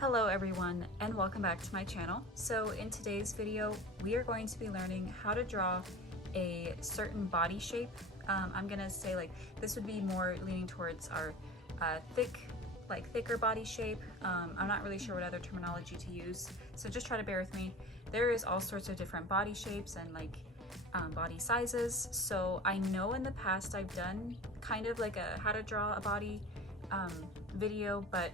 Hello everyone and welcome back to my channel. So in today's video we are going to be learning how to draw a certain body shape. I'm gonna say like this would be more leaning towards our thicker body shape. I'm not really sure what other terminology to use, so just try to bear with me. There is all sorts of different body shapes and body sizes. So I know in the past I've done kind of like a how to draw a body video, but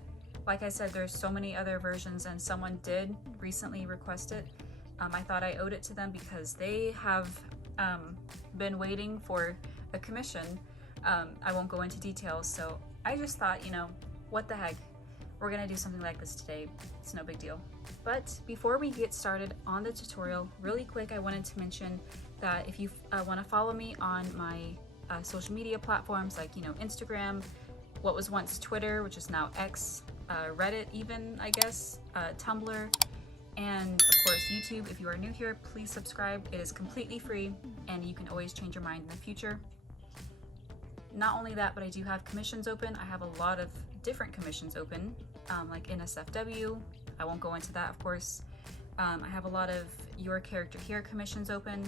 like I said, there's so many other versions and someone did recently request it. I thought I owed it to them because they have been waiting for a commission. I won't go into details, so I just thought, you know, what the heck, we're gonna do something like this today. It's no big deal. But before we get started on the tutorial, really quick, I wanted to mention that if you want to follow me on my social media platforms like, you know, Instagram, what was once Twitter, which is now X, Reddit even, I guess, Tumblr, and of course YouTube. If you are new here, please subscribe. It is completely free and you can always change your mind in the future. Not only that, but I do have commissions open. I have a lot of different commissions open, like NSFW. I won't go into that, of course. I have a lot of Your Character Here commissions open,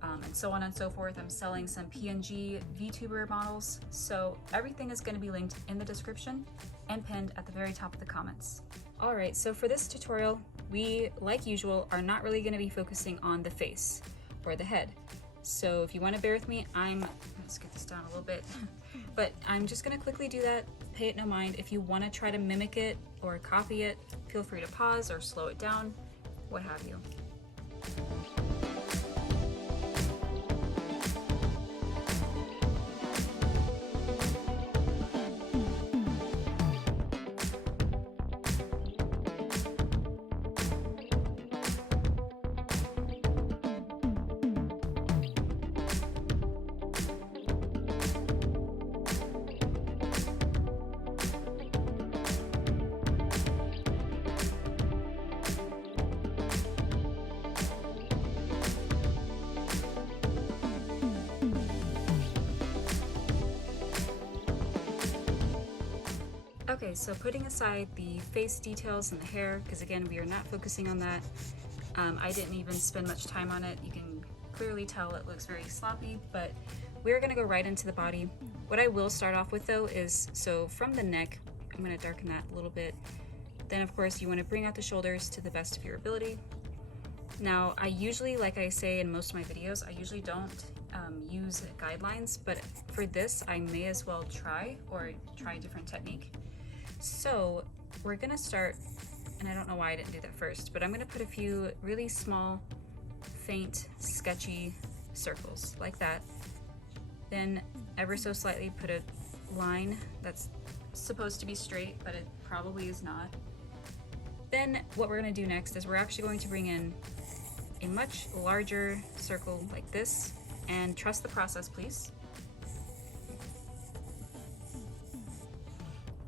and so on and so forth. I'm selling some PNG VTuber models, so everything is going to be linked in the description and pinned at the very top of the comments. Alright, so for this tutorial, we, like usual, are not really going to be focusing on the face or the head. So if you want to bear with me, let's get this down a little bit, but I'm just going to quickly do that. Pay it no mind. If you want to try to mimic it or copy it, feel free to pause or slow it down, what have you. Okay, so putting aside the face details and the hair, because again, we are not focusing on that. I didn't even spend much time on it. You can clearly tell it looks very sloppy, but we're gonna go right into the body. What I will start off with though is, so from the neck, I'm gonna darken that a little bit. Then of course you wanna bring out the shoulders to the best of your ability. Now, I usually, like I say in most of my videos, I usually don't use guidelines, but for this, I may as well try a different technique. So we're gonna start, and I don't know why I didn't do that first, but I'm gonna put a few really small, faint, sketchy circles like that. Then ever so slightly put a line that's supposed to be straight, but it probably is not. Then what we're gonna do next is we're actually going to bring in a much larger circle like this, and trust the process, please.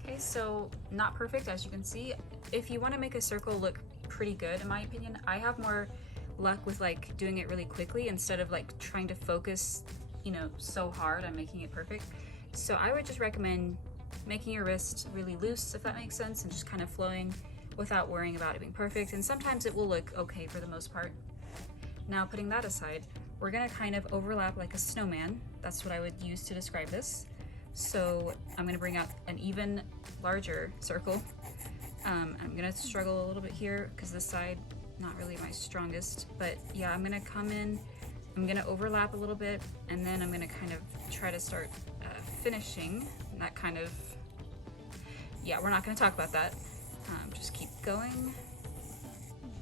Okay, so not perfect, as you can see. If you want to make a circle look pretty good, in my opinion, I have more luck with like doing it really quickly instead of like trying to focus, you know, so hard on making it perfect. So I would just recommend making your wrist really loose, if that makes sense, and just kind of flowing without worrying about it being perfect. And sometimes it will look okay for the most part. Now, putting that aside, we're gonna kind of overlap like a snowman. That's what I would use to describe this. So I'm gonna bring out an even larger circle. I'm gonna struggle a little bit here because this side, not really my strongest, but yeah, I'm gonna come in, I'm gonna overlap a little bit, and then I'm gonna kind of try to start finishing that kind of, yeah, we're not gonna talk about that. Just keep going.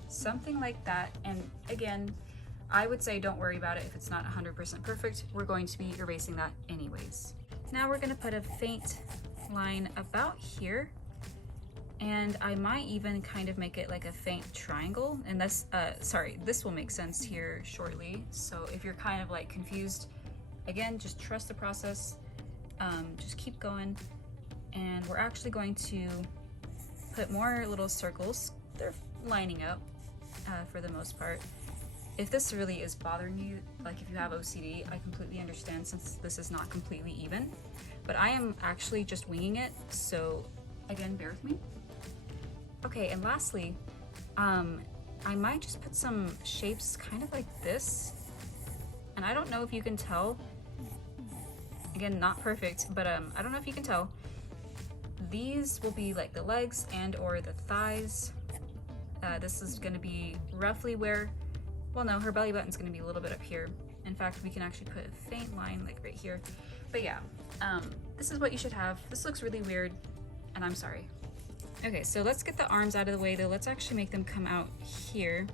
Something like that, and again, I would say don't worry about it if it's not 100% perfect. We're going to be erasing that anyways. Now we're gonna put a faint line about here, and I might even kind of make it like a faint triangle, and this, this will make sense here shortly. So if you're kind of like confused, again, just trust the process, just keep going, and we're actually going to put more little circles. They're lining up for the most part. If this really is bothering you, like if you have OCD, I completely understand since this is not completely even, but I am actually just winging it, so again, bear with me. Okay, Okay, and lastly, I might just put some shapes kind of like this. And I don't know if you can tell. Again, not perfect, but I don't know if you can tell. These will be like the legs and or the thighs. This is gonna be roughly where, well no, her belly button's gonna be a little bit up here. In fact, we can actually put a faint line like right here. But yeah, this is what you should have. This looks really weird, and I'm sorry. Okay, so let's get the arms out of the way though. Let's actually make them come out here.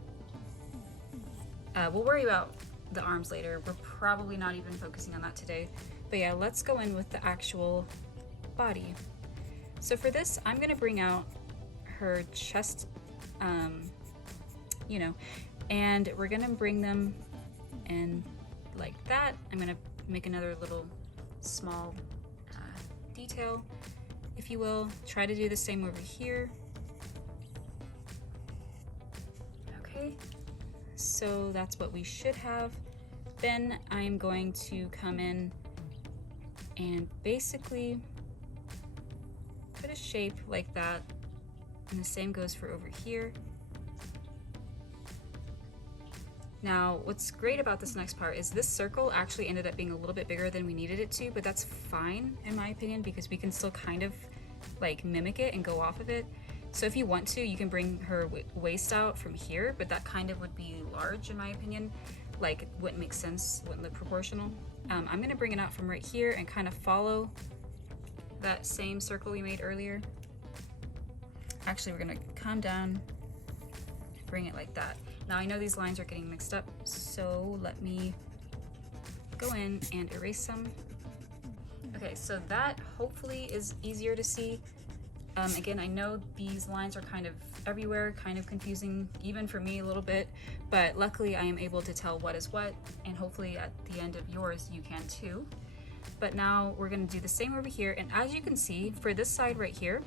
We'll worry about the arms later. We're probably not even focusing on that today. But yeah, let's go in with the actual body. So for this, I'm gonna bring out her chest, you know, and we're gonna bring them in like that. I'm gonna make another little small detail, if you will. Try to do the same over here. Okay, so that's what we should have. Then I'm going to come in and basically put a shape like that, and the same goes for over here. Now, what's great about this next part is this circle actually ended up being a little bit bigger than we needed it to, but that's fine in my opinion because we can still kind of like mimic it and go off of it. So if you want to, you can bring her waist out from here, but that kind of would be large in my opinion. Like, it wouldn't make sense, wouldn't look proportional. I'm gonna bring it out from right here and kind of follow that same circle we made earlier. Actually, we're gonna come down, bring it like that. Now I know these lines are getting mixed up, so let me go in and erase them. Okay, so that hopefully is easier to see. Again, I know these lines are kind of everywhere, kind of confusing, even for me a little bit, but luckily I am able to tell what is what, and hopefully at the end of yours you can too. But now we're gonna do the same over here, and as you can see, for this side right here,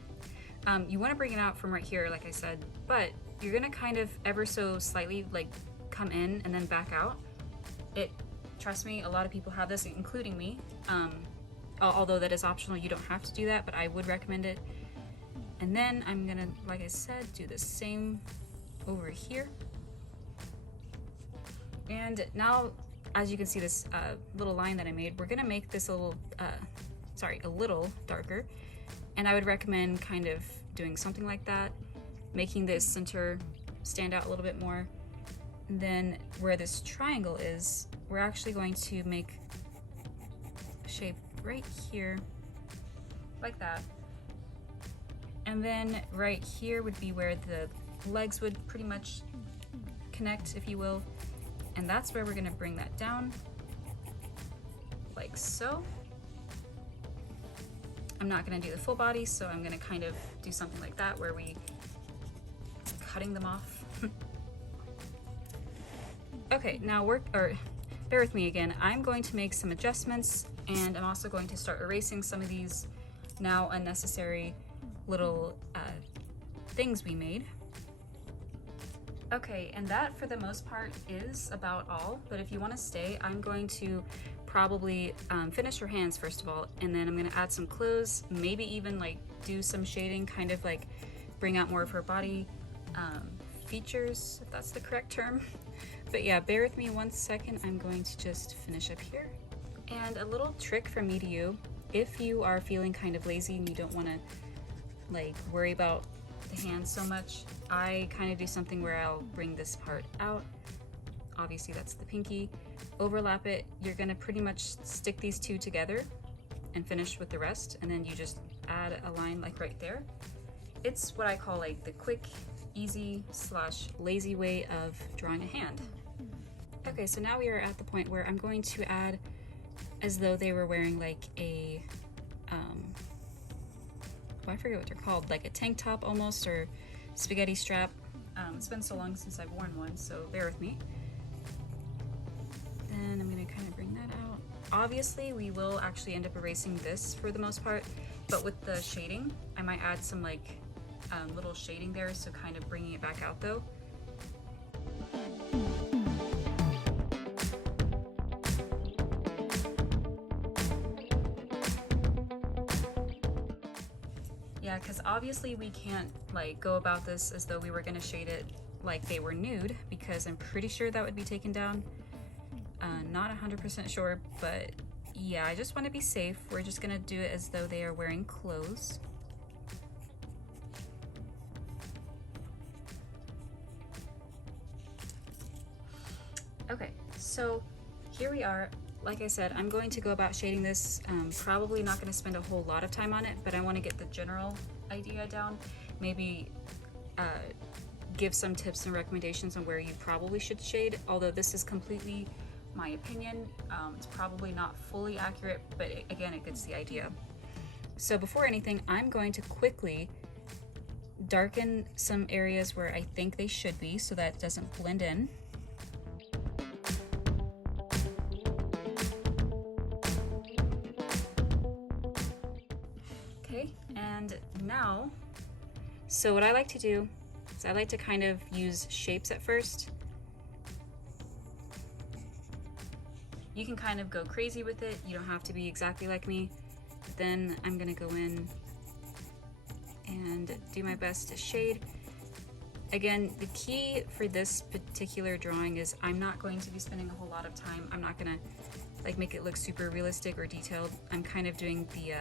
you wanna bring it out from right here, like I said, but you're gonna kind of ever so slightly like come in and then back out. Trust me, a lot of people have this, including me. Although that is optional, you don't have to do that, but I would recommend it. And then I'm gonna, like I said, do the same over here. And now, as you can see this little line that I made, we're gonna make this a little darker. And I would recommend kind of doing something like that, making this center stand out a little bit more. And then where this triangle is, we're actually going to make a shape right here, like that. And then right here would be where the legs would pretty much connect, if you will. And that's where we're gonna bring that down, like so. I'm not gonna do the full body, so I'm gonna kind of do something like that where we cutting them off. Okay, now bear with me again. I'm going to make some adjustments, and I'm also going to start erasing some of these now unnecessary little things we made. Okay, and that for the most part is about all, but if you want to stay, I'm going to probably finish her hands first of all, and then I'm going to add some clothes, maybe even like do some shading, kind of like bring out more of her body features, if that's the correct term. But yeah, bear with me 1 second. I'm going to just finish up here. And a little trick from me to you, if you are feeling kind of lazy and you don't want to like worry about the hands so much, I kind of do something where I'll bring this part out. Obviously that's the pinky. Overlap it. You're gonna pretty much stick these two together and finish with the rest, and then you just add a line like right there. It's what I call like the quick, easy / lazy way of drawing a hand. Okay, so now we are at the point where I'm going to add as though they were wearing like a I forget what they're called, like a tank top almost, or spaghetti strap. It's been so long since I've worn one, so bear with me. Then I'm gonna kind of bring that out. Obviously, we will actually end up erasing this for the most part, but with the shading, I might add some like little shading there, so kind of bringing it back out though. Yeah, because obviously we can't like go about this as though we were gonna shade it like they were nude, because I'm pretty sure that would be taken down. Not 100% sure, but yeah, I just want to be safe. We're just gonna do it as though they are wearing clothes. Okay, so here we are. Like I said, I'm going to go about shading this. Probably not going to spend a whole lot of time on it, but I want to get the general idea down. Maybe give some tips and recommendations on where you probably should shade, although this is completely my opinion. It's probably not fully accurate, but again, it gets the idea. So before anything, I'm going to quickly darken some areas where I think they should be so that it doesn't blend in. Okay, and now, so what I like to do is I like to kind of use shapes at first. You can kind of go crazy with it. You don't have to be exactly like me. Then I'm gonna go in and do my best to shade. Again, the key for this particular drawing is I'm not going to be spending a whole lot of time. I'm not gonna like make it look super realistic or detailed. I'm kind of doing the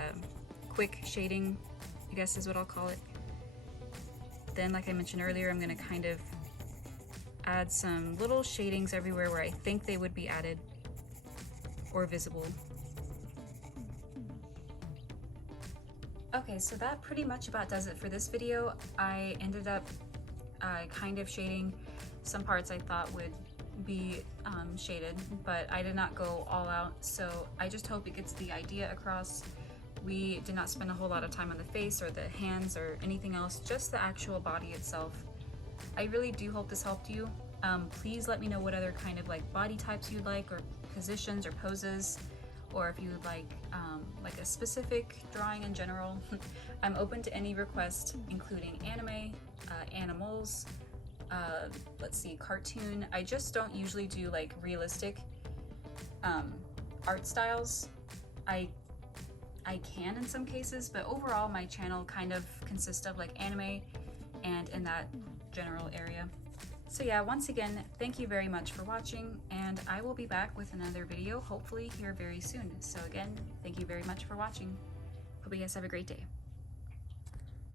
quick shading, I guess is what I'll call it. Then, like I mentioned earlier, I'm gonna kind of add some little shadings everywhere where I think they would be added or visible. Okay, so that pretty much about does it for this video. I ended up kind of shading some parts I thought would be shaded, but I did not go all out, so I just hope it gets the idea across. We did not spend a whole lot of time on the face or the hands or anything else, just the actual body itself. I really do hope this helped you. Please let me know what other kind of like body types you'd like, or positions or poses, or if you would like a specific drawing in general. I'm open to any request, including anime, animals, let's see, cartoon. I just don't usually do like realistic art styles. I can in some cases, but overall my channel kind of consists of like anime and in that general area. So yeah, once again, thank you very much for watching, and I will be back with another video, hopefully here very soon. So again, thank you very much for watching. Hope you guys have a great day.